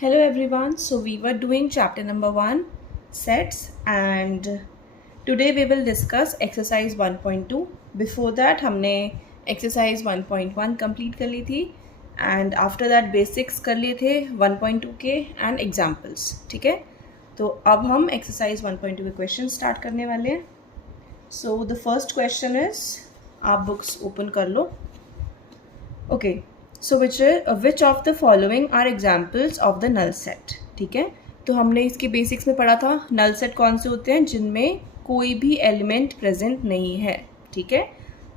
Hello everyone. So we were doing chapter number 1 sets and today we will discuss exercise 1.2. Before that हमने exercise 1.1 complete कर ली थी and after that basics कर लिए थे 1.2 के and examples. ठीक है, तो अब हम exercise 1.2 के question start करने वाले हैं. So the first question is, आप books open कर लो. Okay. So which of the following are examples of the null set. ठीक है, तो हमने इसके बेसिक्स में पढ़ा था नल सेट कौन से होते हैं जिनमें कोई भी एलिमेंट प्रेजेंट नहीं है. ठीक है,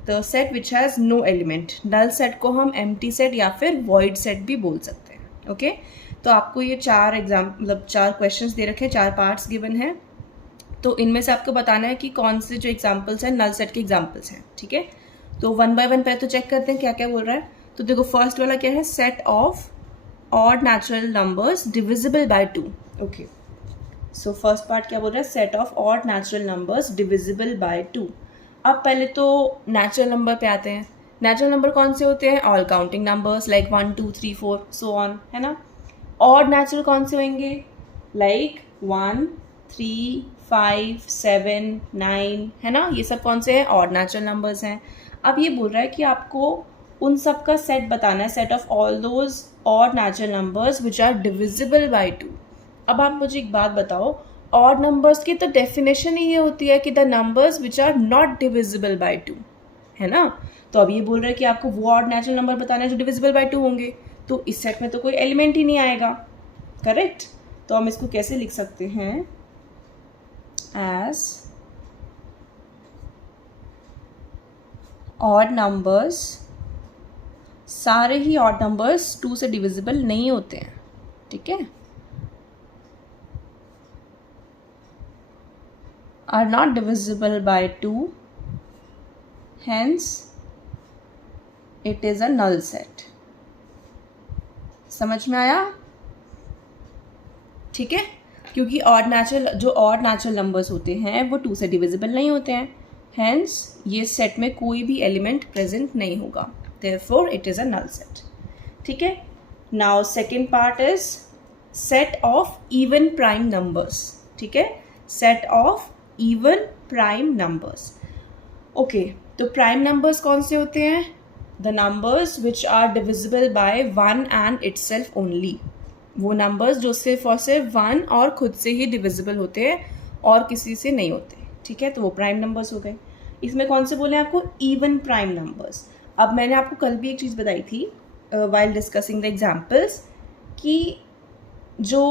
the set which has no element. Null set को हम एम्प्टी सेट या फिर वॉइड सेट भी बोल सकते हैं. ओके, तो आपको ये चार क्वेश्चंस दे रखे हैं, 4 पार्ट्स गिवन हैं. तो इनमें से आपको बताना है कि कौन से जो एग्जाम्पल्स हैं नल सेट के एग्जाम्पल्स हैं. ठीक है, तो 1 बाय 1 पहले तो चेक करते हैं क्या क्या बोल रहा है. तो देखो फर्स्ट वाला क्या है, set of odd natural numbers divisible by 2. Okay, so first part क्या बोल रहा है, set of odd natural numbers divisible by 2. अब पहले तो नेचुरल नंबर पे आते हैं. नेचुरल नंबर कौन से होते हैं, all counting numbers like 1 2 3 4 so on, है ना. ऑड नेचुरल कौन से होंगे, लाइक 1 3 5 7 9, है ना. ये सब कौन से हैं, ऑड नेचुरल नंबर्स हैं. अब ये बोल रहा है कि आपको उन सब का सेट बताना है, set of all those odd natural numbers which are divisible by 2. अब आप मुझे एक बात बताओ, ऑड नंबर्स की तो डेफिनेशन ही ये होती है कि the numbers which are not divisible by 2, है ना. तो अब ये बोल रहा है कि आपको वो ऑड नेचुरल नंबर बताना है जो डिविजिबल बाय 2 होंगे. तो इस सेट में तो कोई एलिमेंट ही नहीं आएगा. करेक्ट, तो हम इसको कैसे लिख सकते हैं, एज ऑड नंबर्स. सारे ही ऑड नंबर्स 2 से डिविजिबल नहीं होते हैं. ठीक है, are not divisible by 2, hence it is a null set. समझ में आया. ठीक है, क्योंकि ऑड नेचुरल नंबर्स होते हैं वो 2 से डिविजिबल नहीं होते हैं, हेंस ये सेट में कोई भी एलिमेंट प्रेजेंट नहीं होगा. Therefore, it is a null set. ठीक है. Now second part is set of even prime numbers. ठीक है, set of even prime numbers. Okay, तो prime numbers कौन से होते हैं, the numbers which are divisible by 1 and itself only. वो numbers जो सिर्फ और सिर्फ 1 और खुद से ही divisible होते हैं और किसी से नहीं होते. ठीक है, तो वो prime numbers हो गए. इसमें कौन से बोले आपको, even prime numbers. अब मैंने आपको कल भी एक चीज़ बताई थी वाइल डिस्कसिंग द एग्जाम्पल्स कि जो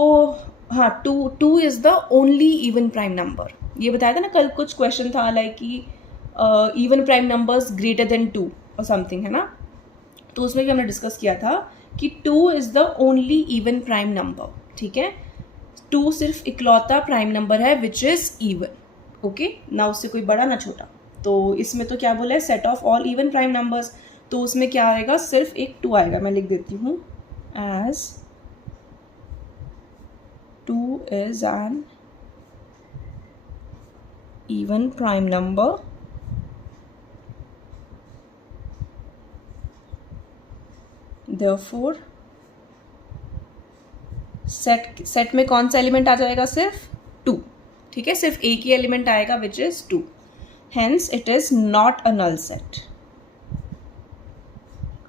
two is the only even prime number. ये बताया था ना कल, कुछ क्वेश्चन था लाइक कि even prime numbers greater than 2 और समथिंग, है ना. तो उसमें भी हमने डिस्कस किया था कि 2 is the only even prime number. ठीक है, 2 सिर्फ इकलौता प्राइम नंबर है विच इज़ इवन. ओके, ना उससे कोई बड़ा ना छोटा. तो इसमें तो क्या बोला है, set of all even prime numbers. तो उसमें क्या आएगा, सिर्फ एक 2 आएगा. मैं लिख देती हूँ, as 2 is an even prime number therefore set में कौन सा एलिमेंट आ जाएगा, सिर्फ 2. ठीक है, सिर्फ एक ही एलिमेंट आएगा which is 2. Hence it is not a null set.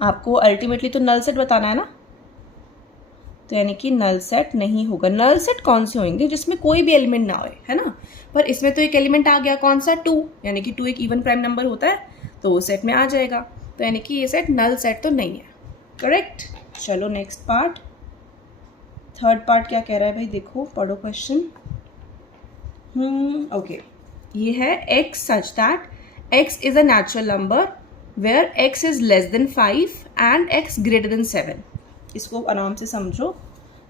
आपको अल्टीमेटली तो नल सेट बताना है ना, तो यानी कि नल सेट नहीं होगा. नल सेट कौन से होंगे, जिसमें कोई भी एलिमेंट ना होए, है ना. पर इसमें तो एक एलिमेंट आ गया, कौन सा, 2. यानी कि 2 एक इवन प्राइम नंबर होता है, तो वो सेट में आ जाएगा. तो यानी कि ये सेट नल सेट तो नहीं है. करेक्ट. चलो नेक्स्ट पार्ट, थर्ड पार्ट क्या कह रहा है भाई, देखो पढ़ो क्वेश्चन. ओके, ये है x such that x is a natural number where x is less than 5 and x greater than 7. इसको आराम से समझो.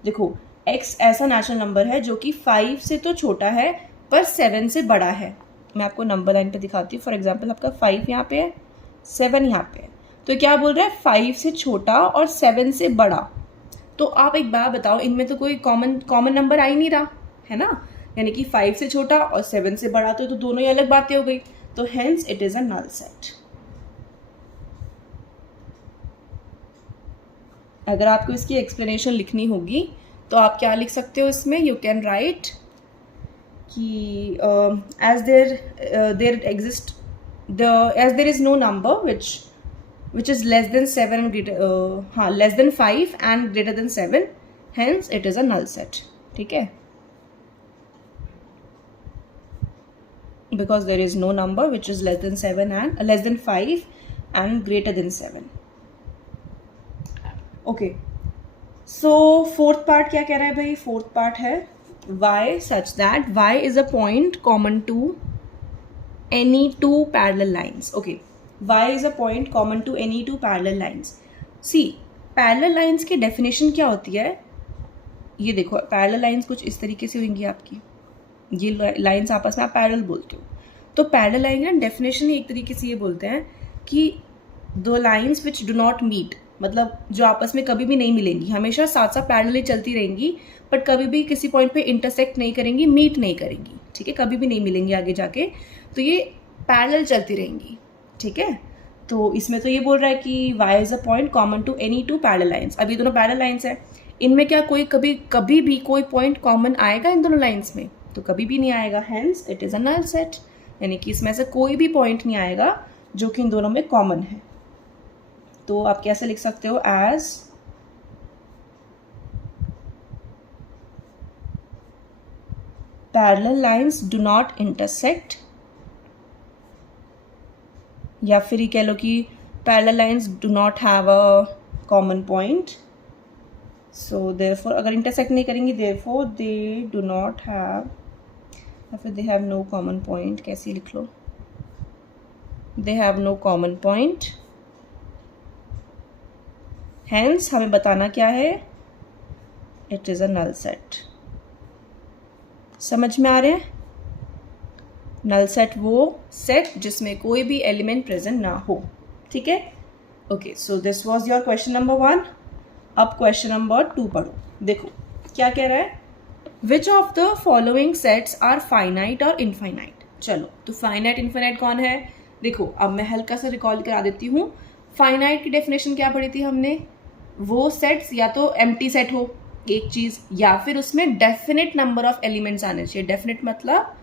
देखो x ऐसा नेचुरल नंबर है जो कि 5 से तो छोटा है पर 7 से बड़ा है. मैं आपको नंबर लाइन पे दिखाती हूँ. फॉर एग्जांपल आपका 5 यहाँ पे है, 7 यहाँ पे है. तो क्या बोल रहा है, 5 से छोटा और 7 से बड़ा. तो आप एक बात बताओ, इनमें तो कोई कॉमन नंबर आ ही नहीं रहा, है ना. यानी कि 5 से छोटा और 7 से बड़ा, तो दोनों ही अलग बातें हो गई. तो hence it is a null set. अगर आपको इसकी एक्सप्लेनेशन लिखनी होगी तो आप क्या लिख सकते हो इसमें, यू कैन राइट कि as there exist as there is no number which is less than 7 and greater less than 5 and greater than 7, hence it is a null set. ठीक है, because there is no number which is less than 7 and less than 5 and greater than 7. okay, so fourth part क्या कह रहा है भाई, fourth part है y such that y is a point common to any two parallel lines. okay, y is a point common to any two parallel lines. see, parallel lines की definition क्या होती है, ये देखो parallel lines कुछ इस तरीके से होंगी आपकी, ये लाइन्स आपस में आप पैरेलल बोलते हो. तो पैरेलल लाइन का डेफिनेशन एक तरीके से ये बोलते हैं कि दो lines which do not meet, मतलब जो आपस में कभी भी नहीं मिलेंगी, हमेशा साथ साथ पैरेलल चलती रहेंगी, बट कभी भी किसी पॉइंट पे इंटरसेक्ट नहीं करेंगी, मीट नहीं करेंगी. ठीक है, कभी भी नहीं मिलेंगी आगे जाके, तो ये पैरेलल चलती रहेंगी. ठीक है, तो इसमें तो ये बोल रहा है कि y is a point common to any two parallel lines. अभी दोनों पैरेलल लाइन्स है, इनमें क्या कोई कभी भी कोई पॉइंट कॉमन आएगा इन दोनों लाइन्स में, तो कभी भी नहीं आएगा. Hence it is a null set, यानी कि इसमें से कोई भी पॉइंट नहीं आएगा जो कि इन दोनों में कॉमन है. तो आप कैसे लिख सकते हो, as parallel lines do not intersect, या फिर ये कह लो कि parallel lines do not have a common point. So therefore अगर इंटरसेक्ट नहीं करेंगी, therefore they do not have, या फिर they have no common point, कैसे लिख लो, they have no common point. Hence हमें बताना क्या है, it is a null set. समझ में आ रहे हैं, नल सेट वो सेट जिसमें कोई भी एलिमेंट प्रेजेंट ना हो. ठीक है, okay, so this was your question number 1. अब क्वेश्चन नंबर 2 पढ़ो. देखो क्या कह रहा है, which of the following sets are finite और इनफाइनाइट. चलो, तो फाइनाइट इनफाइनाइट कौन है, देखो अब मैं हल्का सा रिकॉल करा देती हूँ. फाइनाइट की डेफिनेशन क्या पढ़ी थी हमने, वो सेट्स या तो एम्प्टी सेट हो एक चीज़, या फिर उसमें डेफिनेट नंबर ऑफ एलिमेंट्स आने चाहिए. डेफिनेट मतलब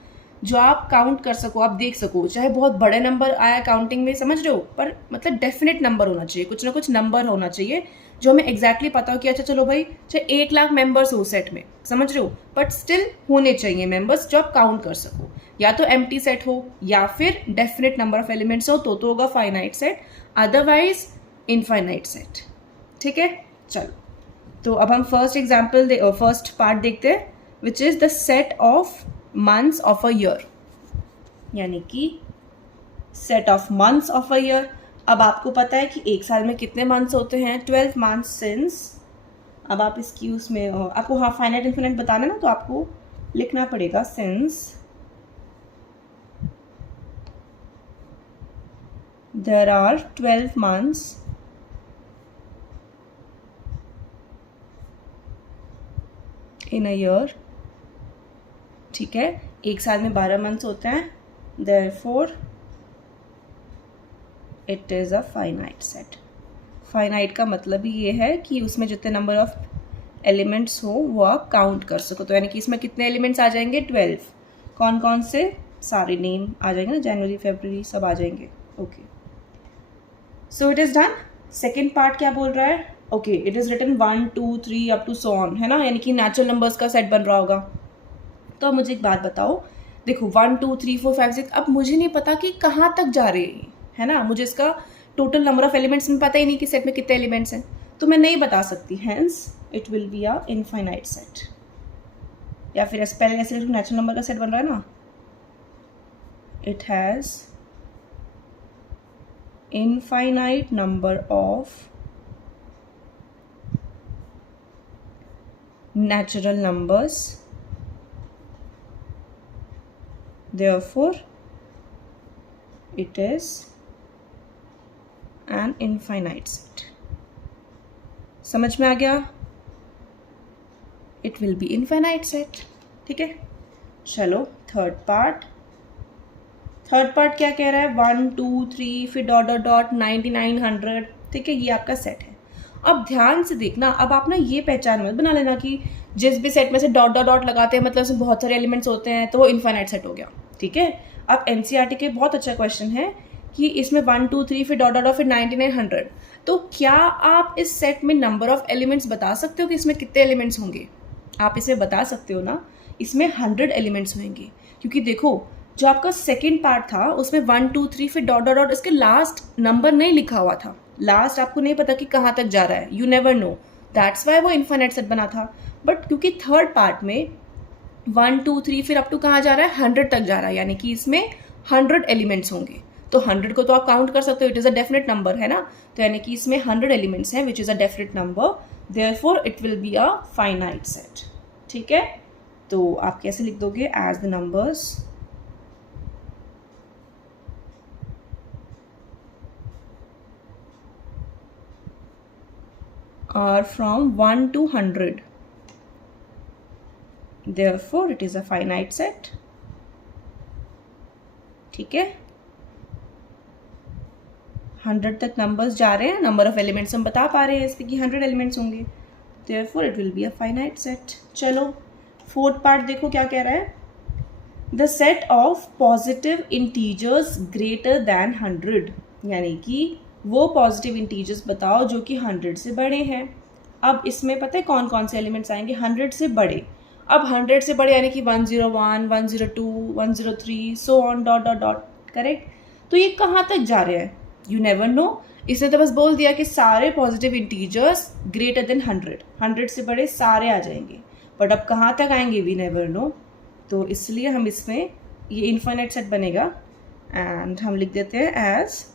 जो आप काउंट कर सको, आप देख सको, चाहे बहुत बड़े नंबर आया काउंटिंग में, समझ रहे हो, पर मतलब डेफिनेट नंबर होना चाहिए, कुछ ना कुछ नंबर होना चाहिए जो हमें एग्जैक्टली पता हो कि अच्छा चलो भाई, चाहे 1 लाख मेंबर्स हो सेट में, समझ रहे हो, बट स्टिल होने चाहिए मेंबर्स जो आप काउंट कर सको. या तो एम्प्टी सेट हो या फिर डेफिनेट नंबर ऑफ एलिमेंट्स हो, तो होगा finite set, otherwise infinite set. ठीक है, चलो, तो अब हम फर्स्ट पार्ट देखते हैं, which is the set of months of a year, यानी कि set of months of a year. अब आपको पता है कि एक साल में कितने मंथ्स होते हैं, 12 मंथ्स. सिंस अब आप इसकी उसमें आपको फाइनाइट इनफिनाइट बताना ना, तो आपको लिखना पड़ेगा since there are 12 months in a year. ठीक है, एक साल में 12 मंथ्स होते हैं, therefore it is a finite set. Finite का मतलब ही ये है कि उसमें जितने नंबर ऑफ एलिमेंट्स हो वो आप काउंट कर सको. तो यानी कि इसमें कितने एलिमेंट्स आ जाएंगे, 12. कौन कौन से, सारे नेम आ जाएंगे ना, जनवरी फरवरी सब आ जाएंगे. Okay, so it is done. Second part क्या बोल रहा है, okay, it is written 1 2 3 up to so on, है ना, यानी कि नेचुरल नंबर्स का सेट बन रहा होगा. तो अब मुझे एक बात बताओ, देखो 1 2 3 4 5 6, अब मुझे नहीं पता कि कहाँ तक जा रहे हैं, है ना, मुझे इसका टोटल नंबर ऑफ एलिमेंट्स में पता ही नहीं कि सेट में कितने एलिमेंट्स हैं, तो मैं नहीं बता सकती. Hence it will be a infinite set. या फिर पहले ऐसे नेचुरल नंबर का सेट बन रहा है ना, it has infinite number of natural numbers, therefore it is an infinite set. समझ में आ गया, it will be infinite set. ठीक है, चलो थर्ड पार्ट क्या कह रहा है, 1 2 3 फिर डॉट डॉट डॉट 99 100. ठीक है, ये आपका सेट है. अब ध्यान से देखना, अब आप ना ये पहचान मत बना लेना कि जिस भी सेट में से डॉट डॉट डॉट लगाते हैं मतलब उसमें बहुत सारे एलिमेंट्स होते हैं तो वो इन्फाइनाइट सेट हो गया, ठीक है। अब एनसीईआरटी के बहुत अच्छा क्वेश्चन है कि इसमें 1 2 3 फिर डॉट डॉट डॉट फिर 99 100, तो क्या आप इस सेट में नंबर ऑफ एलिमेंट्स बता सकते हो कि इसमें कितने एलिमेंट्स होंगे? आप इसे बता सकते हो ना, इसमें 100 एलिमेंट्स होंगे, क्योंकि देखो जो आपका सेकेंड पार्ट था उसमें 1 2 3 फिर डॉट डॉट डॉट, इसके लास्ट नंबर नहीं लिखा हुआ था, लास्ट आपको नहीं पता कि कहाँ तक जा रहा है, you never know, that's why वो इन्फाइनाइट सेट बना था। बट क्योंकि थर्ड पार्ट में 1 2 3 फिर अप टू कहाँ जा रहा है, 100 तक जा रहा है, यानी कि इसमें 100 एलिमेंट्स होंगे। तो 100 को तो आप काउंट कर सकते हो, it is a definite number, है ना। तो यानी कि इसमें 100 एलिमेंट्स हैं which is a definite number, therefore it will be a finite set, ठीक है। तो आप कैसे लिख दोगे, as the numbers are from 1 to 100, therefore it is a finite set, ठीक है। 100 तक नंबर्स जा रहे हैं, नंबर ऑफ एलिमेंट्स हम बता पा रहे हैं इसमें कि 100 एलिमेंट्स होंगे, therefore it will be a finite set। चलो फोर्थ पार्ट देखो क्या कह रहा है, the set of positive integers greater than 100, यानी कि वो पॉजिटिव इंटीजर्स बताओ जो कि 100 से बड़े हैं। अब इसमें पता है कौन कौन से एलिमेंट्स आएंगे 100 से बड़े। अब 100 से बड़े यानी कि 101 102 103 so on dot dot dot, correct. तो ये कहाँ तक जा रहे हैं, यू नेवर नो। इसने तो बस बोल दिया कि सारे पॉजिटिव इंटीजर्स ग्रेटर देन 100 से बड़े सारे आ जाएंगे, बट अब कहाँ तक आएंगे वी नेवर नो। तो इसलिए हम इसमें ये इन्फाइनाइट सेट बनेगा एंड हम लिख देते हैं as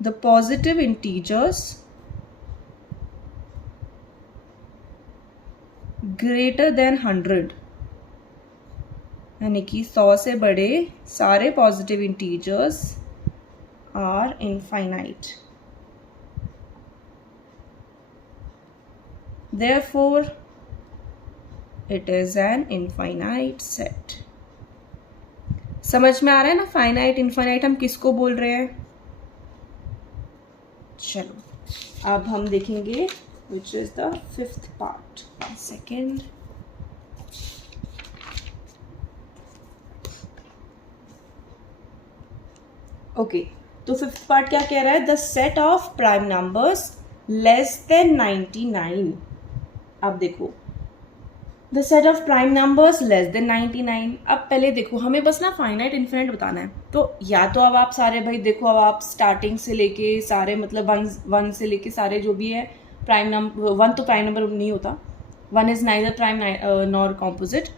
the positive integers greater than 100, यानी कि 100 से बड़े सारे positive integers are infinite, therefore it is an infinite set। समझ में आ रहा है ना, फाइनाइट इनफाइनाइट हम किसको बोल रहे हैं। चलो अब हम देखेंगे which is the fifth part, 1 second। Okay, तो फिफ्थ पार्ट क्या कह रहा है, the set of prime numbers less than 99। अब देखो the set of prime numbers less than 99। अब पहले देखो हमें बस ना फाइनाइट इन्फिनिट बताना है, तो या तो अब आप सारे भाई देखो, अब आप स्टार्टिंग से लेके सारे मतलब वन से लेके सारे जो भी है प्राइम नंबर, 1 तो प्राइम नंबर नहीं होता, 1 is neither prime nor composite,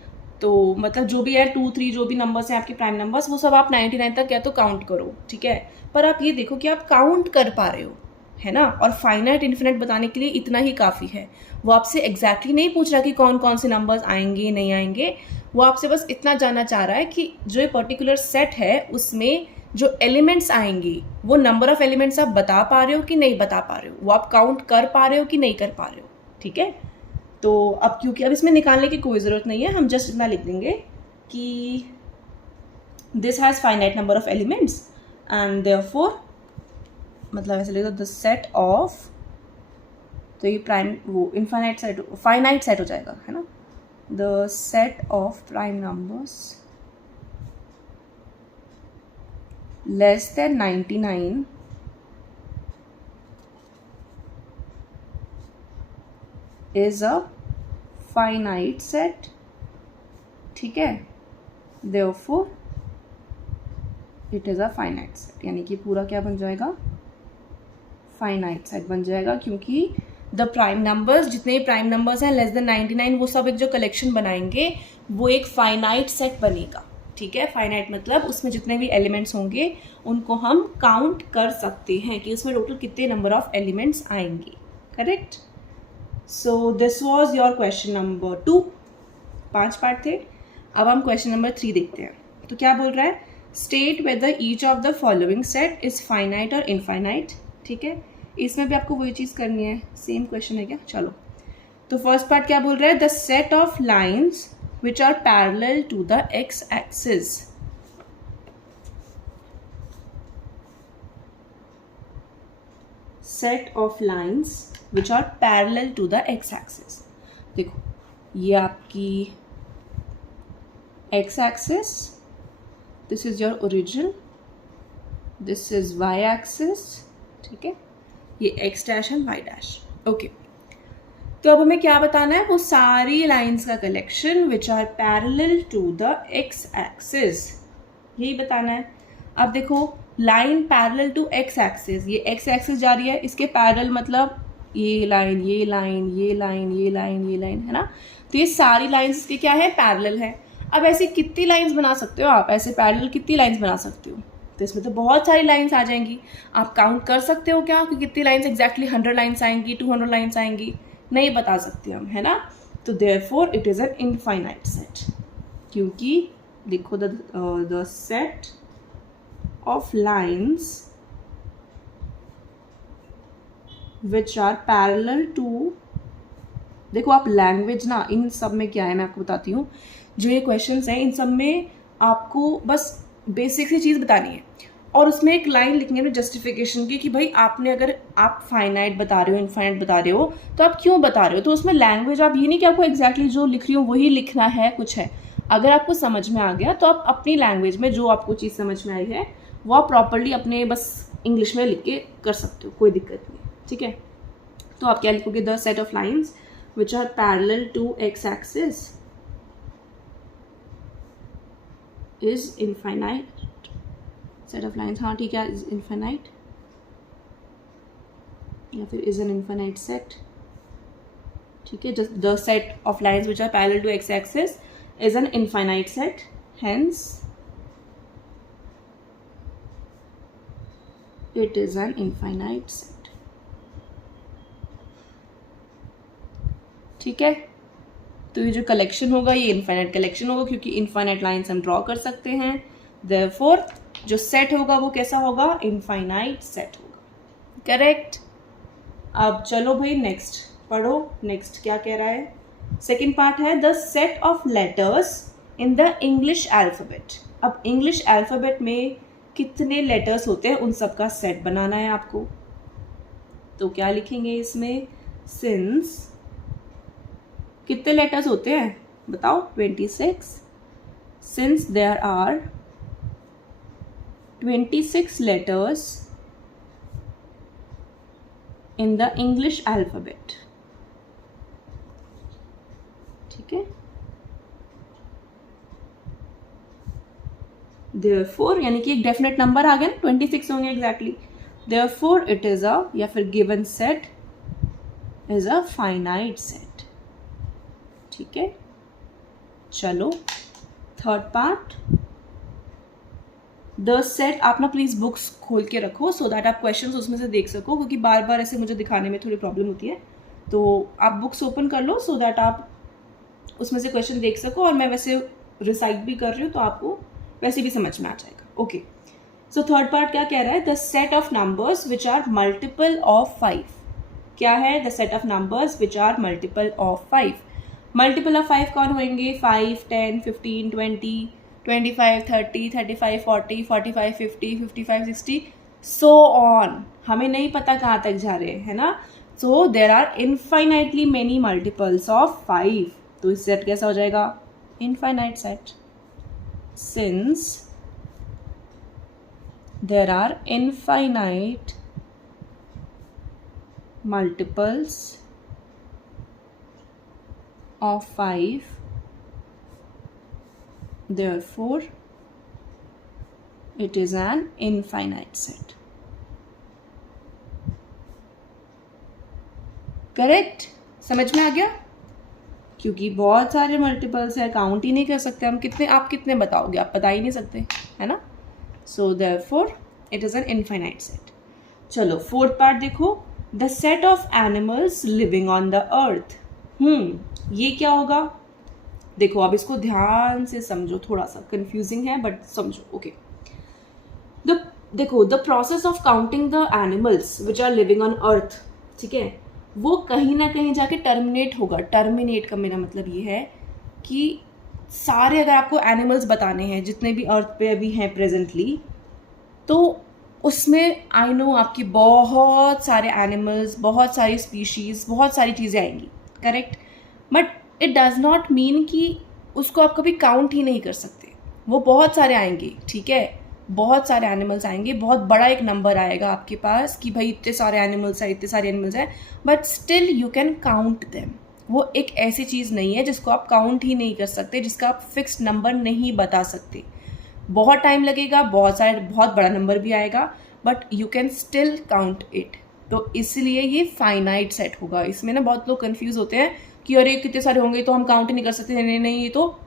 तो मतलब जो भी है 2 3 जो भी नंबर्स हैं आपके प्राइम नंबर्स वो सब आप 99 तक या तो काउंट करो, ठीक है। पर आप ये देखो कि आप काउंट कर पा रहे हो, है ना। और फाइनाइट इन्फिनिट बताने के लिए इतना ही काफ़ी है। वो आपसे एग्जैक्टली नहीं पूछ रहा कि कौन कौन से नंबर्स आएंगे नहीं आएंगे, वो आपसे बस इतना जानना चाह रहा है कि जो पर्टिकुलर सेट है उसमें जो एलिमेंट्स आएंगे वो नंबर ऑफ एलिमेंट्स आप बता पा रहे हो कि नहीं बता पा रहे हो, वो आप काउंट कर पा रहे हो कि नहीं कर पा रहे हो, ठीक है। तो अब क्योंकि अब इसमें निकालने की कोई ज़रूरत नहीं है, हम जस्ट इतना लिख देंगे कि this has finite number of elements and therefore, मतलब ऐसे लिख दो द सेट ऑफ, तो ये प्राइम वो इनफाइनाइट सेट फाइनाइट सेट हो जाएगा, है ना। The set of prime numbers less than 99 is a finite set, ठीक है। Therefore it is a finite set, यानी कि पूरा क्या बन जाएगा, फाइनाइट सेट बन जाएगा, क्योंकि द प्राइम नंबर्स जितने प्राइम नंबर्स हैं लेस देन 99 वो सब एक जो कलेक्शन बनाएंगे वो एक फाइनाइट सेट बनेगा, ठीक है। फाइनाइट मतलब उसमें जितने भी एलिमेंट्स होंगे उनको हम काउंट कर सकते हैं कि उसमें टोटल कितने नंबर ऑफ एलिमेंट्स आएंगे, correct. So this was your question number 2, 5 part थे। अब हम क्वेश्चन नंबर 3 देखते हैं। तो क्या बोल रहा है, state whether each of the following set is finite और इनफाइनाइट, ठीक है। इसमें भी आपको वही चीज़ करनी है, सेम क्वेश्चन है क्या। चलो तो फर्स्ट पार्ट क्या बोल रहा है, the set of lines which are parallel to the x axis, set of lines which are parallel to the x axis. देखो ये आपकी x axis, this is your origin, this is y axis, ठीक है, ये x dash and y dash. Okay, तो अब हमें क्या बताना है, वो सारी लाइंस का collection which are parallel to the x axis, यही बताना है। अब देखो line parallel to x axis, ये एक्स एक्सिस जा रही है, इसके पैरेलल मतलब ये लाइन ये लाइन ये लाइन ये लाइन ये लाइन, है ना। तो ये सारी लाइंस इसके क्या है, पैरेलल है। अब ऐसी कितनी लाइंस बना सकते हो आप, ऐसे पैरेलल कितनी लाइंस बना सकते हो, तो इसमें तो बहुत सारी लाइंस आ जाएंगी। आप काउंट कर सकते हो क्या कि कितनी लाइंस एग्जैक्टली 100 लाइंस आएंगी, 200 लाइंस आएंगी, नहीं बता सकते हम, है ना। तो therefore it is an infinite set, क्योंकि देखो the set of lines which are parallel to, देखो आप लैंग्वेज ना, इन सब में क्या है मैं आपको बताती हूँ, जो ये क्वेश्चंस हैं इन सब में आपको बस बेसिक सी चीज़ बतानी है और उसमें एक लाइन लिखनी है जस्टिफिकेशन की कि भाई आपने, अगर आप फाइनाइट बता रहे हो, इनफाइनाइट बता रहे हो, तो आप क्यों बता रहे हो। तो उसमें लैंग्वेज आप ये नहीं कि आपको एग्जैक्टली जो लिख रही हो वही लिखना है, कुछ है। अगर आपको समझ में आ गया तो आप अपनी लैंग्वेज में जो आपको चीज़ समझ में आई है वो आप प्रॉपरली अपने बस इंग्लिश में लिख के कर सकते हो, कोई दिक्कत नहीं, ठीक है। तो आप क्या लिखोगे, the set of lines which are parallel to x axis is infinite, set of lines, हाँ ठीक है, is infinite या फिर is an infinite set, ठीक है। just the set of lines which are parallel to x axis is an infinite set, hence it is an infinite set, ठीक है। तो ये जो कलेक्शन होगा ये इनफाइनाइट कलेक्शन होगा, क्योंकि इनफाइनाइट लाइंस हम ड्रॉ कर सकते हैं। देयरफॉर जो सेट होगा वो कैसा होगा, इनफाइनाइट सेट होगा, करेक्ट। अब चलो भाई नेक्स्ट पढ़ो, नेक्स्ट क्या कह रहा है। सेकेंड पार्ट है the set of letters in the English alphabet. अब इंग्लिश अल्फाबेट में कितने लेटर्स होते हैं उन सब का सेट बनाना है आपको। तो क्या लिखेंगे इसमें, सिंस, कितने लेटर्स होते हैं बताओ, 26, since there are 26 letters in the English alphabet, ठीक है। देयरफॉर यानी कि एक डेफिनेट नंबर आ गया ना, 26 होंगे एग्जैक्टली। देयरफॉर इट इज अ, या फिर given set is a finite set, ठीक है। चलो थर्ड पार्ट, द सेट, आप ना प्लीज बुक्स खोल के रखो सो दैट आप क्वेश्चंस उसमें से देख सको, क्योंकि बार बार ऐसे मुझे दिखाने में थोड़ी प्रॉब्लम होती है। तो आप बुक्स ओपन कर लो सो दैट आप उसमें से क्वेश्चन देख सको, और मैं वैसे रिसाइट भी कर रही हूँ तो आपको वैसे भी समझ में आ जाएगा। ओके, सो थर्ड पार्ट क्या कह रहा है, the set of numbers which are multiple of 5। क्या है, the set of numbers which are multiple of 5। Multiple of 5 कौन होंगे, 5, 10, 15, 20, 25, 30, 35, 40, 45, 50, 55, 60 सो ऑन। हमें नहीं पता कहाँ तक जा रहे हैं, है ना। So there are infinitely many multiples of 5। तो इस सेट कैसा हो जाएगा, infinite set, since there are infinite multiples of 5, therefore it is an infinite set, correct. समझ में आ गया, क्योंकि बहुत सारे मल्टीपल्स है, काउंट ही नहीं कर सकते हम, कितने, आप कितने बताओगे, आप बता ही नहीं सकते, है ना। So therefore it is an infinite set. चलो फोर्थ पार्ट देखो, the set of animals living on the earth. ये क्या होगा, देखो अब इसको ध्यान से समझो, थोड़ा सा कंफ्यूजिंग है बट समझो। ओके, देखो the process of counting the animals which are living on earth, ठीक है, वो कहीं ना कहीं जाके टर्मिनेट होगा। टर्मिनेट का मेरा मतलब ये है कि सारे अगर आपको एनिमल्स बताने हैं जितने भी अर्थ पे अभी हैं प्रेजेंटली, तो उसमें आई नो आपकी बहुत सारे एनिमल्स, बहुत सारी स्पीशीज़, बहुत सारी चीज़ें आएंगी, correct, but it does not mean कि उसको आप कभी काउंट ही नहीं कर सकते। वो बहुत सारे आएंगे, ठीक है, बहुत सारे एनिमल्स आएंगे, बहुत बड़ा एक नंबर आएगा आपके पास कि भाई इतने सारे एनिमल्स हैं, इतने सारे एनिमल्स हैं, but still you can count them. वो एक ऐसी चीज़ नहीं है जिसको आप काउंट ही नहीं कर सकते, जिसका आप फिक्स्ड नंबर नहीं बता सकते। बहुत टाइम लगेगा, बहुत बड़ा नंबर भी आएगा, but you can still count it. तो इसलिए ये फाइनाइट सेट होगा। इसमें ना बहुत लोग कंफ्यूज होते हैं कि अरे कितने सारे होंगे तो हम काउंट ही नहीं कर सकते, नहीं नहीं, ये तो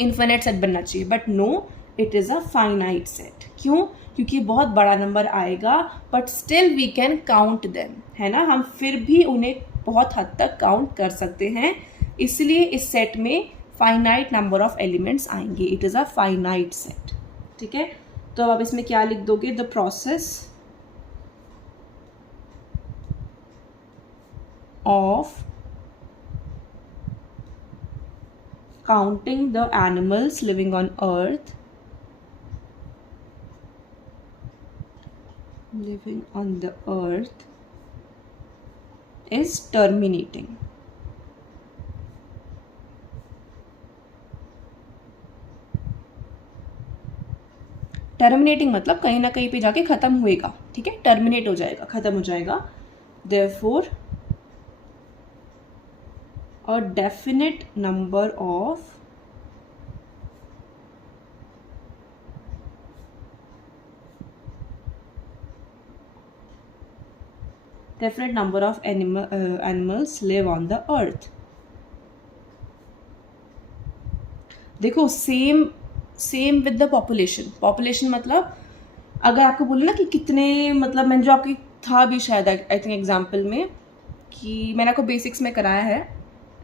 इन्फिनिट सेट बनना चाहिए, but no, it is a finite set. क्यों? क्योंकि बहुत बड़ा नंबर आएगा, but still we can count them, है ना, हम फिर भी उन्हें बहुत हद तक काउंट कर सकते हैं। इसलिए इस सेट में फाइनाइट नंबर ऑफ एलिमेंट्स आएंगे। It is a finite set, ठीक है। तो अब आप इसमें क्या लिख दोगे? The process of counting the animals living on earth is terminating. Terminating मतलब कहीं ना कहीं पे जाके खत्म होएगा, ठीक है, टर्मिनेट हो जाएगा, खत्म हो जाएगा। therefore a definite number of animals live on the earth. देखो, सेम विद द पॉपुलेशन मतलब अगर आपको बोले ना कि कितने, मतलब मैंने जो आपकी था भी शायद आई थिंक एग्जाम्पल में, कि मैंने आपको बेसिक्स में कराया है,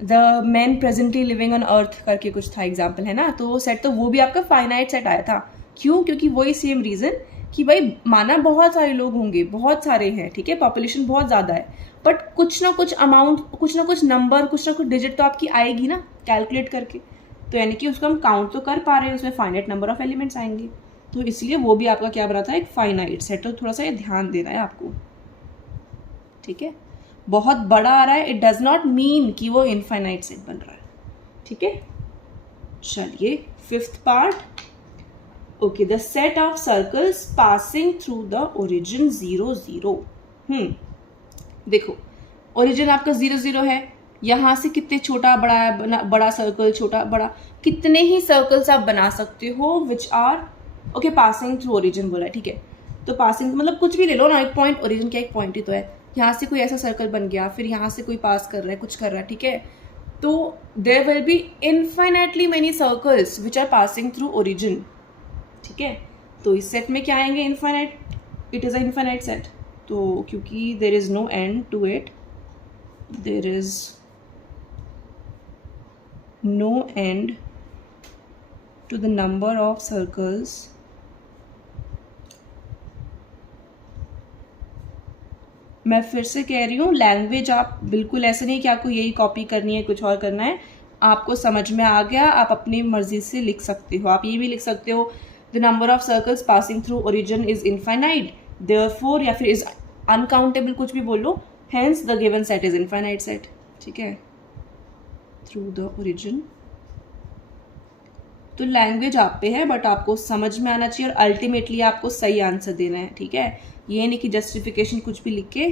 the man presently living on अर्थ करके कुछ था एग्जाम्पल, है ना, तो वो सेट, तो वो भी आपका फाइनाइट सेट आया था। क्यों? क्योंकि वही सेम रीज़न कि भाई माना बहुत सारे लोग होंगे, बहुत सारे हैं, ठीक है, पॉपुलेशन बहुत ज़्यादा है, बट कुछ ना कुछ अमाउंट, कुछ ना कुछ नंबर, कुछ ना कुछ डिजिट तो आपकी आएगी ना कैलकुलेट करके, तो यानी कि उसको हम काउंट तो कर पा रहे हैं, उसमें फाइनाइट नंबर ऑफ एलिमेंट्स आएंगे, तो इसलिए वो भी आपका क्या बना था? एक फाइनाइट सेट। तो थोड़ा सा ये ध्यान देना है आपको, ठीक है। बहुत बड़ा आ रहा है, इट डज नॉट मीन कि वो इनफाइनाइट सेट बन रहा है, ठीक है। चलिए, fifth part, okay, the set of circles passing through the origin 0 0। देखो, ओरिजिन आपका 0 0 है, यहाँ से कितने छोटा बड़ा सर्कल, छोटा बड़ा कितने ही सर्कल्स आप बना सकते हो which are okay passing through origin बोला है, ठीक है। तो पासिंग मतलब कुछ भी ले लो ना, एक पॉइंट, ओरिजिन क्या एक पॉइंट ही तो है। यहाँ से कोई ऐसा सर्कल बन गया, फिर यहाँ से कोई पास कर रहा है, कुछ कर रहा है, ठीक है, तो there will be infinitely many circles which are passing through origin, ठीक है। तो इस सेट में क्या आएंगे? Infinite, it is a infinite set. तो क्योंकि there is no end to it, there is no end to the number of circles मैं फिर से कह रही हूँ, लैंग्वेज आप बिल्कुल ऐसे नहीं कि आपको यही कॉपी करनी है, कुछ और करना है, आपको समझ में आ गया, आप अपनी मर्जी से लिख सकते हो। आप ये भी लिख सकते हो, the number of circles passing through origin is infinite, therefore, या फिर इज अनकाउंटेबल, कुछ भी बोल लो, hence the given set is infinite set, ठीक है, थ्रू द ओरिजिन। तो लैंग्वेज आप पे है, बट आपको समझ में आना चाहिए और अल्टीमेटली आपको सही आंसर देना है, ठीक है। ये नहीं कि जस्टिफिकेशन कुछ भी लिख के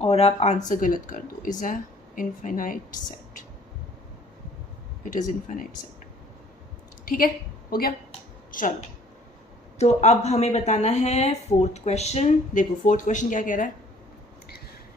और आप आंसर गलत कर दो। Is a infinite set, it is infinite set, ठीक है, हो गया। चलो, तो अब हमें बताना है फोर्थ क्वेश्चन। देखो, फोर्थ क्वेश्चन क्या कह रहा है?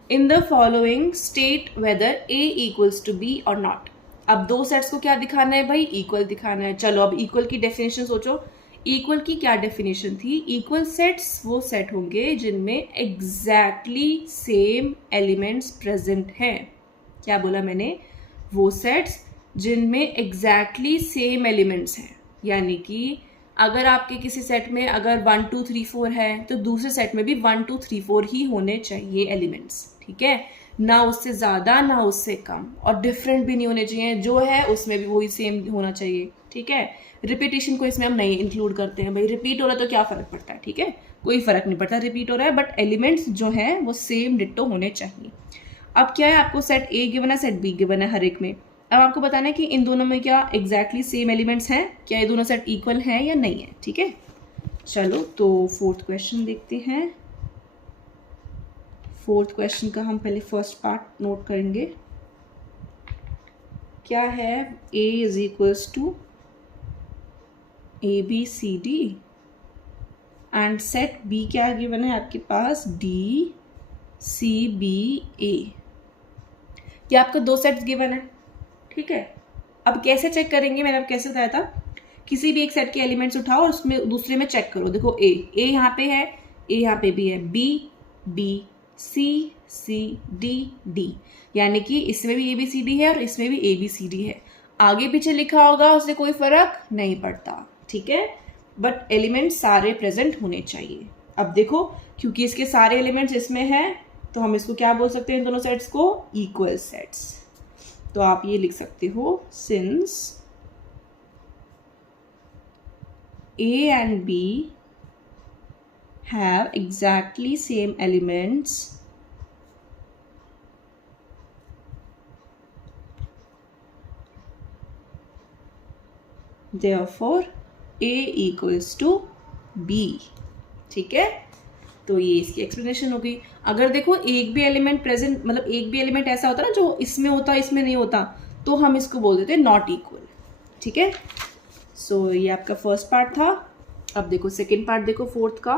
In the following state whether A equals to B और नॉट। अब दो सेट्स को क्या दिखाना है भाई? इक्वल दिखाना है। चलो, अब इक्वल की डेफिनेशन सोचो। इक्वल की क्या डेफिनेशन थी? इक्वल सेट्स वो सेट होंगे जिनमें एग्जैक्टली सेम एलिमेंट्स प्रेजेंट हैं। क्या बोला मैंने? वो सेट्स जिनमें एग्जैक्टली सेम एलिमेंट्स हैं, यानी कि अगर आपके किसी सेट में अगर 1 2 3 4 है तो दूसरे सेट में भी 1 2 3 4 ही होने चाहिए एलिमेंट्स, ठीक है, ना उससे ज़्यादा ना उससे कम, और डिफरेंट भी नहीं होने चाहिए, जो है उसमें भी वही सेम होना चाहिए, ठीक है। रिपीटेशन को इसमें हम नहीं इंक्लूड करते हैं भाई, रिपीट हो रहा है तो क्या फ़र्क पड़ता है, ठीक है, कोई फ़र्क नहीं पड़ता रिपीट हो रहा है, बट एलिमेंट्स जो हैं वो सेम डिट्टो होने चाहिए। अब क्या है, आपको सेट ए गिवन है, सेट बी गिवन है हर एक में। अब आपको बताना है कि इन दोनों में क्या एग्जैक्टली सेम एलिमेंट्स हैं, क्या ये दोनों सेट इक्वल हैं या नहीं है। ठीक है, चलो तो फोर्थ क्वेश्चन देखते हैं। फोर्थ क्वेश्चन का हम पहले फर्स्ट पार्ट नोट करेंगे। क्या है, a is equals to A B C D and set b क्या गिवन है आपके पास, d c b a। ये आपको दो सेट्स गिवन है। ठीक है, अब कैसे चेक करेंगे, मैंने अब कैसे बताया था, किसी भी एक सेट के एलिमेंट्स उठाओ और उसमें दूसरे में चेक करो। देखो a यहाँ पे है, a यहाँ पे भी है, b c c d d, यानी कि इसमें भी a b c d है और इसमें भी a b c d है। आगे पीछे लिखा होगा उससे कोई फर्क नहीं पड़ता। ठीक है, बट एलिमेंट सारे प्रेजेंट होने चाहिए। अब देखो, क्योंकि इसके सारे एलिमेंट्स इसमें हैं तो हम इसको क्या बोल सकते हैं, इन दोनों सेट्स को इक्वल सेट्स। तो आप ये लिख सकते हो, since A and B have exactly same elements, therefore A equals to B। ठीक है, तो ये इसकी एक्सप्लेनेशन हो गई। अगर देखो एक भी एलिमेंट प्रेजेंट, मतलब एक भी एलिमेंट ऐसा होता ना जो इसमें होता इसमें नहीं होता, तो हम इसको बोल देते नॉट इक्वल। ठीक है, सो ये आपका फर्स्ट पार्ट था। अब देखो सेकेंड पार्ट देखो फोर्थ का,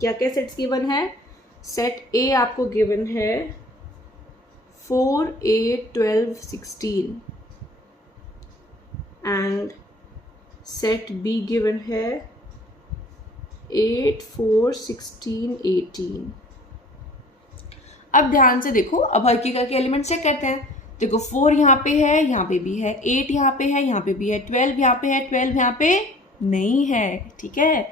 क्या क्या सेट्स गिवन है। सेट ए आपको गिवन है 4 8 12 16 एंड सेट बी गिवन है 8 4 16 18। अब ध्यान से देखो, अब हर की करके एलिमेंट चेक करते हैं। देखो 4 यहाँ पे है, यहाँ पे भी है, 8 यहाँ पे है, यहाँ पे भी है, 12 यहाँ पे है, 12 यहाँ पे नहीं है। ठीक है,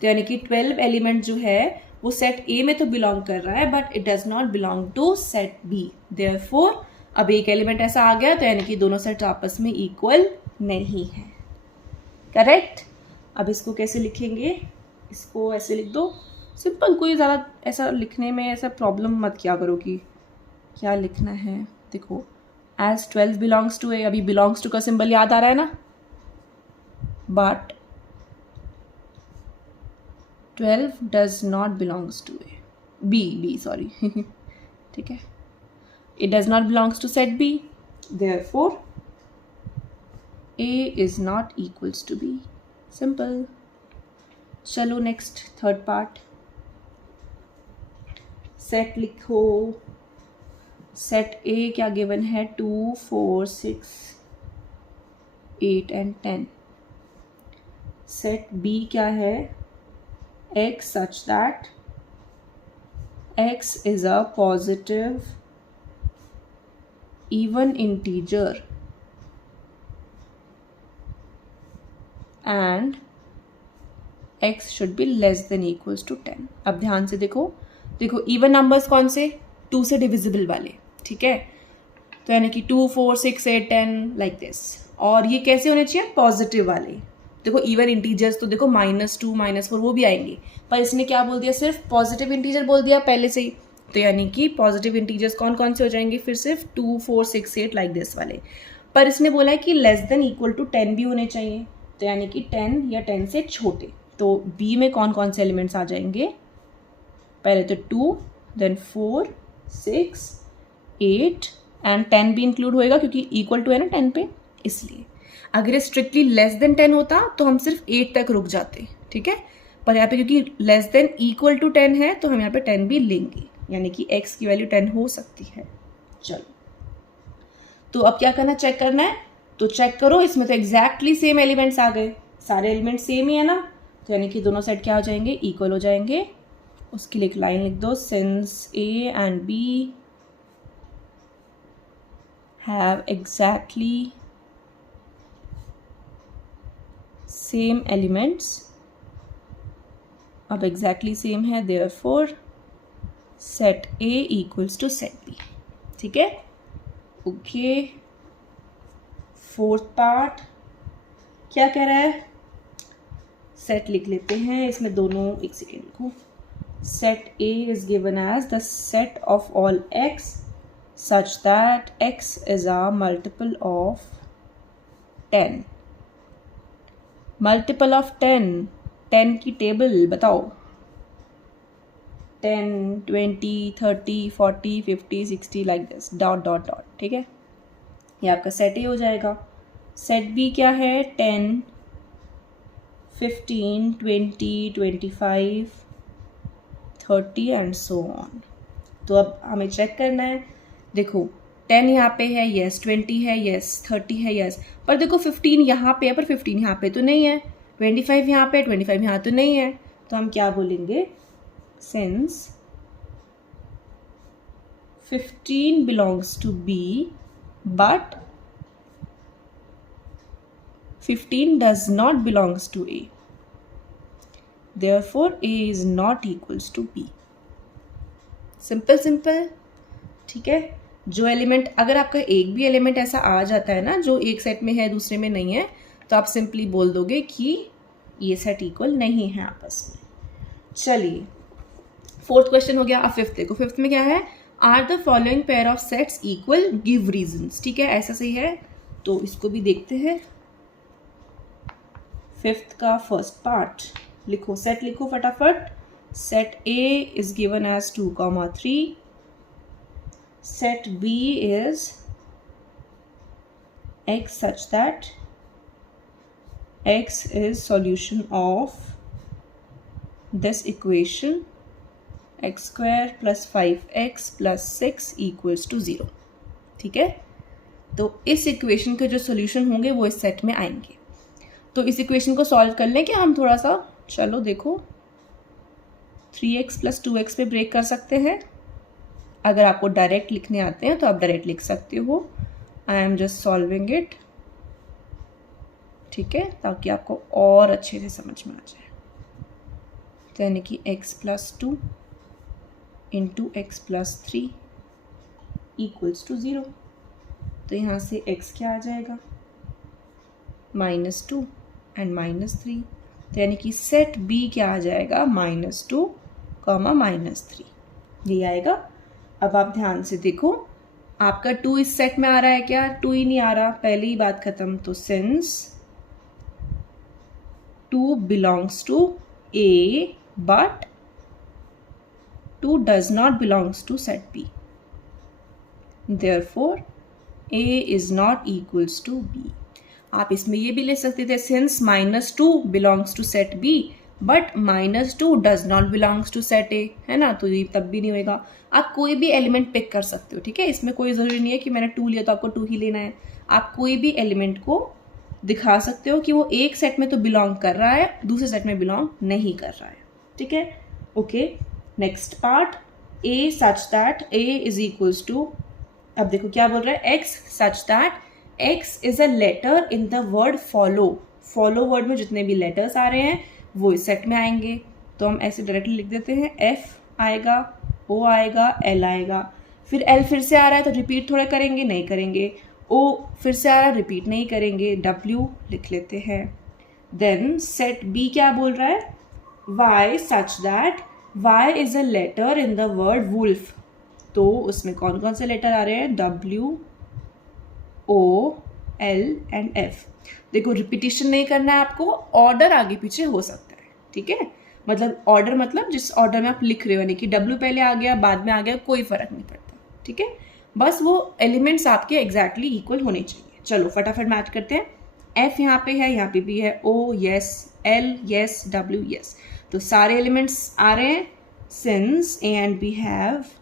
तो यानी कि 12 एलिमेंट जो है वो सेट ए में तो बिलोंग कर रहा है, but it does not belong to set B. Therefore अब एक एलिमेंट ऐसा आ गया, तो यानी कि दोनों सेट आपस में इक्वल नहीं है। करेक्ट। अब इसको कैसे लिखेंगे, इसको ऐसे लिख दो, सिंपल, कोई ज़्यादा ऐसा लिखने में ऐसा प्रॉब्लम मत किया करो कि क्या लिखना है। देखो एज 12 बिलोंग्स टू ए, अभी बिलोंग्स टू का सिंबल याद आ रहा है ना, but 12 does not belongs to A B sorry ठीक है, it does not belongs to set B, therefore A is not equals to B. Simple. चलो नेक्स्ट थर्ड पार्ट, सेट लिखो। सेट ए क्या गिवन है, 2 4 6 8 एंड 10। सेट बी क्या है, x such that x is a positive even integer and x should be less than equals to 10। अब ध्यान से देखो, देखो इवन नंबर्स कौन से, 2 से डिविजिबल वाले। ठीक है, तो यानी कि 2 4 6 8 10 लाइक दिस। और ये कैसे होने चाहिए, पॉजिटिव वाले। देखो इवन इंटीजर्स तो देखो -2 -4 वो भी आएंगे, पर इसने क्या बोल दिया, सिर्फ पॉजिटिव इंटीजर बोल दिया पहले से ही। तो यानी कि पॉजिटिव इंटीजर्स कौन कौन से हो जाएंगे, फिर सिर्फ 2 4 6 8 लाइक दिस वाले। पर इसने बोला है कि लेस देन इक्वल टू 10 भी होने चाहिए, तो यानी कि 10 या 10 से छोटे। तो बी में कौन कौन से एलिमेंट्स आ जाएंगे, पहले तो 2 देन 4 6 8 एंड 10 भी इंक्लूड होएगा क्योंकि इक्वल टू है ना 10 पे, इसलिए। अगर ये स्ट्रिक्टली लेस देन 10 होता तो हम सिर्फ 8 तक रुक जाते। ठीक है, पर यहाँ पे क्योंकि लेस देन इक्वल टू 10 है तो हम यहाँ पे 10 भी लेंगे, यानी कि x की वैल्यू 10 हो सकती है। चलो, तो अब क्या करना, चेक करना है। तो चेक करो, इसमें तो एग्जैक्टली सेम एलिमेंट्स आ गए, सारे एलिमेंट सेम ही है ना, तो यानी कि दोनों सेट क्या हो जाएंगे, इक्वल हो जाएंगे। उसके लिए एक लाइन लिख दो, since a and b have exactly same elements. अब एग्जैक्टली सेम है, therefore set A equals to set B। ठीक है, ओके। फोर्थ पार्ट क्या कह रहा है, सेट लिख लेते हैं, इसमें दोनों एक सेकेंड लिखो। Set A is given as the set of all x such that x is a multiple of 10। Multiple of 10 की टेबल बताओ। 10, 20, 30, 40, 50, 60 like this dot dot dot. ठीक है, ये आपका सेट ए हो जाएगा। सेट बी क्या है? 10, 15, 20, 25, 30 एंड सो ऑन। तो अब हमें चेक करना है। देखो 10 यहाँ पे है, यस। 20 है, यस। 30 है, यस। पर देखो 15 यहाँ पे है, पर 15 यहाँ पे तो नहीं है। 25 यहाँ पे, 25 यहाँ तो नहीं है। तो हम क्या बोलेंगे? Since 15 belongs to B but 15 does not belongs to A, therefore A is not equals to B। Simple. ठीक है, जो एलिमेंट, अगर आपका एक भी एलिमेंट ऐसा आ जाता है ना जो एक सेट में है दूसरे में नहीं है, तो आप सिंपली बोल दोगे कि ये सेट इक्वल नहीं है आपस में। चलिए, फोर्थ क्वेश्चन हो गया। अब फिफ्थ देखो, फिफ्थ में क्या है? Are the following pair of sets equal, give reasons. ठीक है, ऐसा सही है, तो इसको भी देखते हैं। फिफ्थ का फर्स्ट पार्ट लिखो, सेट लिखो फटाफट। Set A is given as 2, 3। Set B is x such that x is solution of this equation x square plus 5x plus 6 equals to 0। ठीक है, तो इस इक्वेशन के जो सॉल्यूशन होंगे वो इस सेट में आएंगे। तो इस इक्वेशन को सॉल्व कर लें क्या हम थोड़ा सा? चलो देखो, 3x plus 2x पे ब्रेक कर सकते हैं। अगर आपको डायरेक्ट लिखने आते हैं तो आप डायरेक्ट लिख सकते हो। I am just solving it. ठीक है, ताकि आपको और अच्छे से समझ में आ जाए। तो यानी कि x plus 2 into x plus 3 equals to 0। तो यहाँ से x क्या आ जाएगा? -2 एंड -3। तो यानी कि सेट b क्या आ जाएगा? -2, -3 ये आएगा। अब आप ध्यान से देखो, आपका 2 इस सेट में आ रहा है क्या? 2 ही नहीं आ रहा, पहले ही बात खत्म। तो since 2 belongs to A but 2 does not belongs to set B, therefore A is not equals to B। आप इसमें ये भी ले सकते थे, since -2 belongs to set B but -2 does not belongs to set A, है ना? तो ये तब भी नहीं होगा। आप कोई भी एलिमेंट पिक कर सकते हो। ठीक है, इसमें कोई ज़रूरी नहीं है कि मैंने 2 लिया तो आपको 2 ही लेना है। आप कोई भी एलिमेंट को दिखा सकते हो कि वो एक सेट में तो बिलोंग कर रहा है, दूसरे सेट में बिलोंग नहीं कर रहा है। ठीक है, okay. Next part, a such that a is equals to, अब देखो क्या बोल रहा है? x such that x is a letter in the word follow. Follow word में जितने भी लेटर्स आ रहे हैं वो इस सेट में आएंगे। तो हम ऐसे डायरेक्टली लिख देते हैं, f आएगा, o आएगा, l आएगा। फिर l फिर से आ रहा है तो रिपीट थोड़े करेंगे, नहीं करेंगे। o फिर से आ रहा है, रिपीट नहीं करेंगे। w लिख लेते हैं। देन सेट b क्या बोल रहा है? y such that y is a letter in the word wolf. तो उसमें कौन कौन से लेटर आ रहे हैं? W, O, L and F। देखो रिपीटिशन नहीं करना है आपको, ऑर्डर आगे पीछे हो सकता है। ठीक है, मतलब ऑर्डर मतलब जिस ऑर्डर में आप लिख रहे हो, यानी कि W पहले आ गया, बाद में आ गया, कोई फर्क नहीं पड़ता। ठीक है, बस वो एलिमेंट्स आपके एग्जैक्टली इक्वल होने चाहिए। चलो फटाफट मैच करते हैं। F यहाँ पे है, यहाँ पे भी है। O yes, L yes, W yes. तो सारे एलिमेंट्स आ रहे हैं। Since A and B have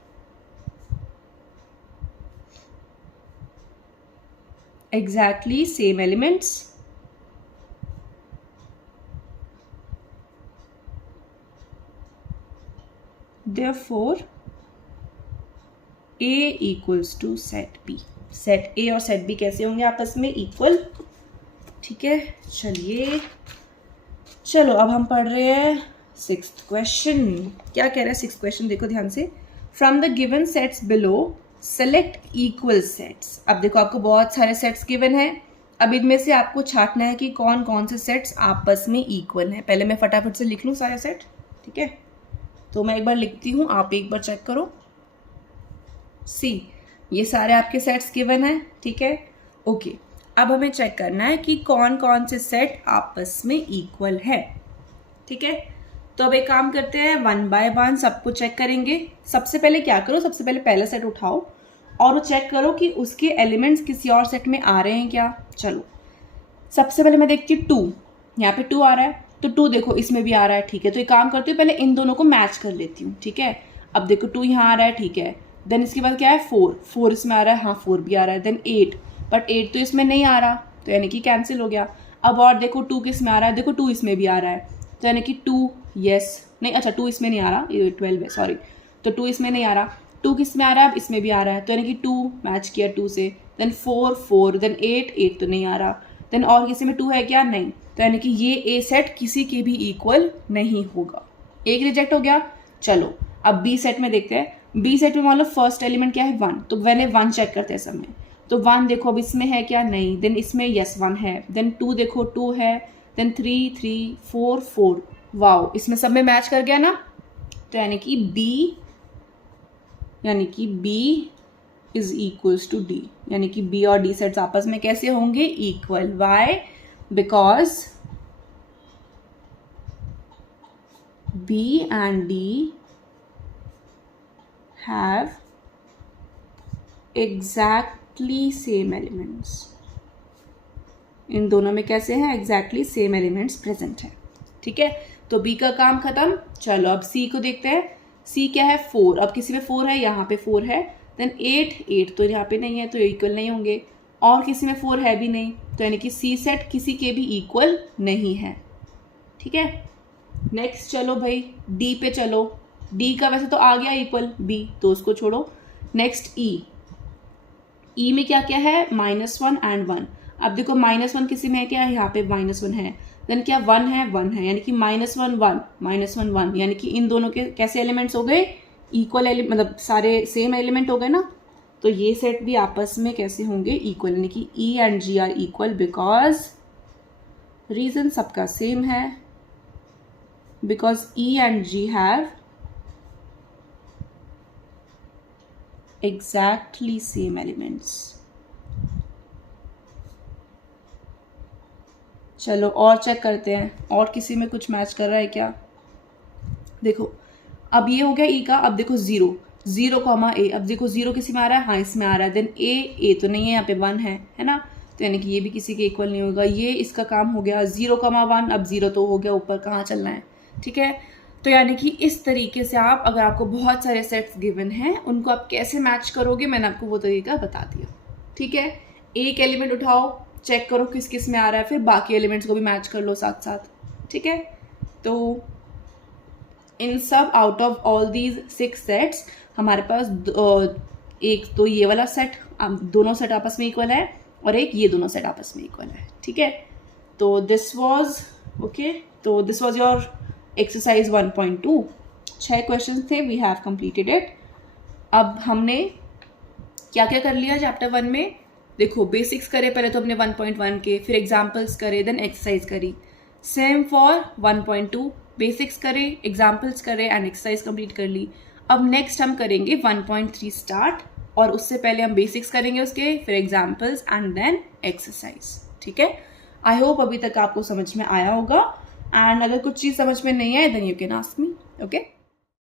exactly same elements, therefore A equals to set B। Set A और सेट B कैसे होंगे आपस में? इक्वल। ठीक है, चलो अब हम पढ़ रहे हैं सिक्स्थ क्वेश्चन। क्या कह रहा है सिक्स्थ क्वेश्चन? देखो ध्यान से। From the given sets below select equal sets. अब देखो आपको बहुत सारे सेट्स गिवन है, अब इनमें से आपको छांटना है कि कौन कौन से सेट्स आपस में इक्वल हैं। पहले मैं फटाफट से लिख लूँ सारे सेट, ठीक है। तो मैं एक बार लिखती हूँ, आप एक बार चेक करो। सी, ये सारे आपके सेट्स गिवन हैं, ठीक है, ओके। अब हमें चेक करना है कि कौन कौन से सेट आपस में इक्वल है, ठीक है। तो अब एक काम करते हैं, 1 बाय 1 सबको चेक करेंगे। सबसे पहले क्या करो, सबसे पहले पहला सेट उठाओ और वो चेक करो कि उसके एलिमेंट्स किसी और सेट में आ रहे हैं क्या। चलो सबसे पहले मैं देखती हूँ 2, यहाँ पे 2 आ रहा है, तो 2 देखो इसमें भी आ रहा है, ठीक है। तो एक काम करती हूँ, पहले इन दोनों को मैच कर लेती हूँ, ठीक है। अब देखो 2 यहाँ आ रहा है, ठीक है। देन इसके बाद क्या है, 4 इसमें आ रहा है, हाँ 4 भी आ रहा है। देन 8, बट 8 तो इसमें नहीं आ रहा, तो यानी कि कैंसिल हो गया। अब और देखो 2 किस में आ रहा है, देखो 2 इसमें भी आ रहा है, तो यानी कि 2 यस नहीं, अच्छा 2 इसमें नहीं आ रहा, ये 12 है, सॉरी। तो 2 इसमें नहीं आ रहा, 2 किस में आ रहा है, अब इसमें भी आ रहा है, तो यानी कि 2 मैच किया 2 से। देन 4 देन 8 तो नहीं आ रहा। देन और किसी में 2 है क्या, नहीं, तो यानी कि ये ए सेट किसी के भी इक्वल नहीं होगा, एक रिजेक्ट हो गया। चलो अब बी सेट में देखते हैं। बी सेट में मान लो फर्स्ट एलिमेंट क्या है, 1, तो मैंने 1 चेक करते हैं सब में। तो 1 देखो अब इसमें है क्या, नहीं। देन इसमें यस 1 है। देन 2 देखो 2 है। देन 3 4 वाओ, इसमें सब में मैच कर गया ना। तो यानी कि B is equals to D, यानी कि बी और डी सेट्स आपस में कैसे होंगे, equal. Why, because B and D have exactly same elements. इन दोनों में कैसे हैं, एग्जैक्टली सेम एलिमेंट्स प्रेजेंट है, ठीक है। तो बी का काम खत्म। चलो अब सी को देखते हैं। सी क्या है, 4, अब किसी में 4 है, यहाँ पे 4 है। देन 8 तो यहाँ पे नहीं है, तो इक्वल नहीं होंगे। और किसी में 4 है भी नहीं, तो यानी कि सी सेट किसी के भी इक्वल नहीं है, ठीक है। नेक्स्ट चलो भाई डी पे चलो। डी का वैसे तो आ गया इक्वल बी, तो उसको छोड़ो। नेक्स्ट ई में क्या क्या है, -1 एंड 1। अब देखो -1 किसी में है क्या, यहाँ पे -1 है। देन क्या 1 है, 1 है, यानी कि -1 1 -1 1, यानी कि इन दोनों के कैसे एलिमेंट्स हो गए, इक्वल एलिमेंट, मतलब सारे सेम एलिमेंट हो गए ना। तो ये सेट भी आपस में कैसे होंगे, इक्वल, यानी कि E and G are equal, because reason सबका सेम है, because E and G have exactly same elements. चलो और चेक करते हैं, और किसी में कुछ मैच कर रहा है क्या। देखो अब ये हो गया ई का। अब देखो 0 कॉमा ए, अब देखो 0 किसी में आ रहा है, हाँ इसमें आ रहा है। देन ए तो नहीं है, यहाँ पे 1 है ना, तो यानी कि ये भी किसी के इक्वल नहीं होगा। ये इसका काम हो गया 0,1। अब 0 तो हो गया, ऊपर कहाँ चलना है, ठीक है। तो यानी कि इस तरीके से आप, अगर आपको बहुत सारे सेट्स गिवन हैं, उनको आप कैसे मैच करोगे, मैंने आपको वो तरीका बता दिया, ठीक है। एक एलिमेंट उठाओ, चेक करो किस किस में आ रहा है, फिर बाकी एलिमेंट्स को भी मैच कर लो साथ साथ, ठीक है। तो इन सब, out of all these 6 sets, हमारे पास एक तो ये वाला सेट, दोनों सेट आपस में इक्वल है, और एक ये दोनों सेट आपस में इक्वल है, ठीक है। तो दिस वाज ओके, तो this was your exercise 1.2। 6 question थे, वी हैव कंप्लीटेड इट। अब हमने क्या क्या कर लिया चैप्टर 1 में, देखो बेसिक्स करे पहले तो हमने 1.1 के, फिर एग्जाम्पल्स करे, देन एक्सरसाइज करी। सेम फॉर 1.2, बेसिक्स करे, एग्जाम्पल्स करे एंड एक्सरसाइज कंप्लीट कर ली। अब नेक्स्ट हम करेंगे 1.3 स्टार्ट, और उससे पहले हम बेसिक्स करेंगे उसके, फिर एग्जाम्पल्स एंड देन एक्सरसाइज, ठीक है। आई होप अभी तक आपको समझ में आया होगा, एंड अगर कुछ चीज़ समझ में नहीं आए then you can ask me, okay.